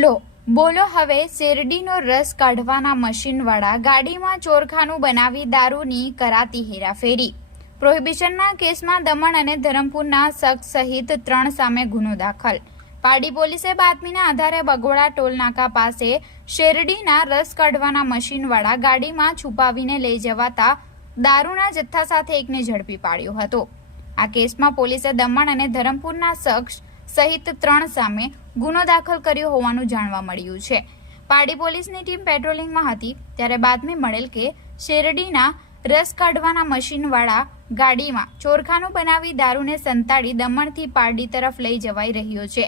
લો, બોલો હવે શેરડીનો રસ કાઢવાના મશીનવાળા ગાડીમાં ચોરખાનું બનાવી દારૂની કરાતી હેરાફેરી. પ્રોહિબિશનના કેસમાં દમણ અને ધરમપુરના શખ્સ સહિત ત્રણ સામે ગુનો દાખલ. પાડી પોલીસે બાતમીના આધારે બગોડા ટોલનાકા પાસે શેરડીના રસ કાઢવાના મશીનવાળા ગાડીમાં છુપાવીને લઈ જવાતા દારૂના જથ્થા સાથે એકને ઝડપી પાડ્યો હતો. આ કેસમાં પોલીસે દમણ અને ધરમપુરના શખ્સ સહિત ત્રણ સામે ગુનો દાખલ કર્યો હોવાનું જાણવા મળ્યું છે. પાડી પોલીસની ટીમ પેટ્રોલિંગમાં હતી, ત્યારે બાતમી મળેલ કે શેરડીના રસ કાઢવાના મશીનવાળા ગાડીમાં ચોરખાનું બનાવી દારૂને સંતાડી દમણથી પારડી તરફ લઈ જવાઈ રહ્યો છે.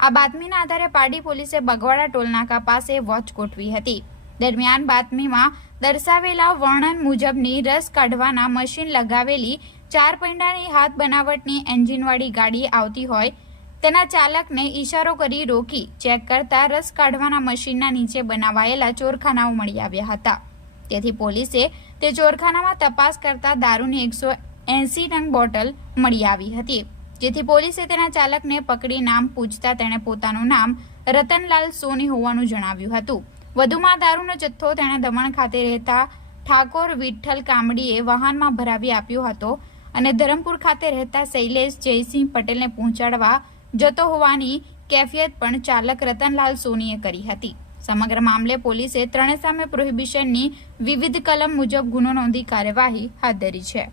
આ બાતમીના આધારે પારડી પોલીસે બગવાડા ટોલનાકા પાસે વોચ ગોઠવી હતી. દરમિયાન બાતમીમાં દર્શાવેલા વર્ણન મુજબની રસ કાઢવાના મશીન લગાવેલી ચાર પૈંડાની હાથ બનાવટની એન્જિનવાળી ગાડી આવતી હોય તેના ચાલકને ઈશારો કરી રોકી ચેક કરતા રસ કાઢવાના મશીનના નીચે બનાવાયેલા ચોરખાનાઓ મળી આવ્યા હતા. તેથી પોલીસે તે ચોરખાનામાં તપાસ કરતા દારૂની એકસો એંસી નંગ બોટલ મળી આવી હતી. જેથી પોલીસે તેના ચાલકને પકડી નામ પૂછતા તેણે પોતાનું નામ રતનલાલ સોની હોવાનું જણાવ્યું હતું. વધુમાં દારૂનો જથ્થો તેણે દમણ ખાતે રહેતા ઠાકોર વિઠ્ઠલ કામડીએ વાહનમાં ભરાવી આપ્યો હતો અને ધરમપુર ખાતે રહેતા શૈલેષ જયસિંહ પટેલને પહોંચાડવા જતો હોવાની કેફિયત પણ ચાલક રતનલાલ સોનીએ કરી હતી. સમગ્ર મામલે પોલીસે ત્રણે સામે પ્રોહિબિશનની વિવિધ કલમ મુજબ ગુનો નોંધી કાર્યવાહી હાથ ધરી છે.